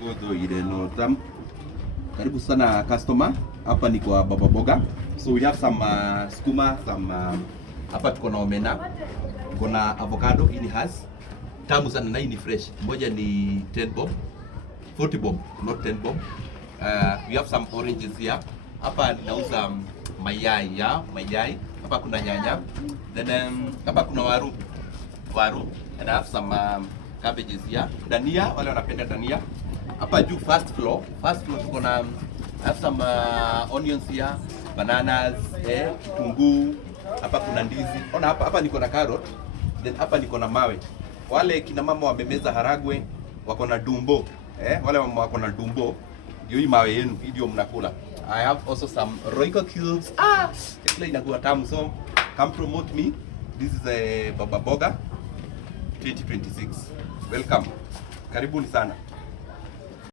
Godo ile no tam. Karibu sana customer. Hapa ni kwa Baba Boga. So we have some skuma, some hapa tuko na omena. Tuko na avocado, hii ni has. Tamu sana na hii ni fresh. Moja ni 10 bob. 40 bob, not 10 bob. We have some oranges here. Hapa ninauza mayai ya, mayai. Hapa kuna nyanya. Then hapa kuna waru. And I have some cabbages here. Dania, wale wanapenda dania. Hapa juu first floor tuko na I have some onions here, bananas, kitunguu. Hapa kuna ndizi. Ona hapa niko na carrot. Then hapa niko na mawe. Wale kina mama wamemeza haragwe, wako na dumbo. Wale mama wako na dumbo. Hii mawe yenu ndio mnakula. I have also some Royco cubes. Chakula inakuwa tamu, so come promote me. This is a Baba Boga 2026. Welcome. Karibuni sana.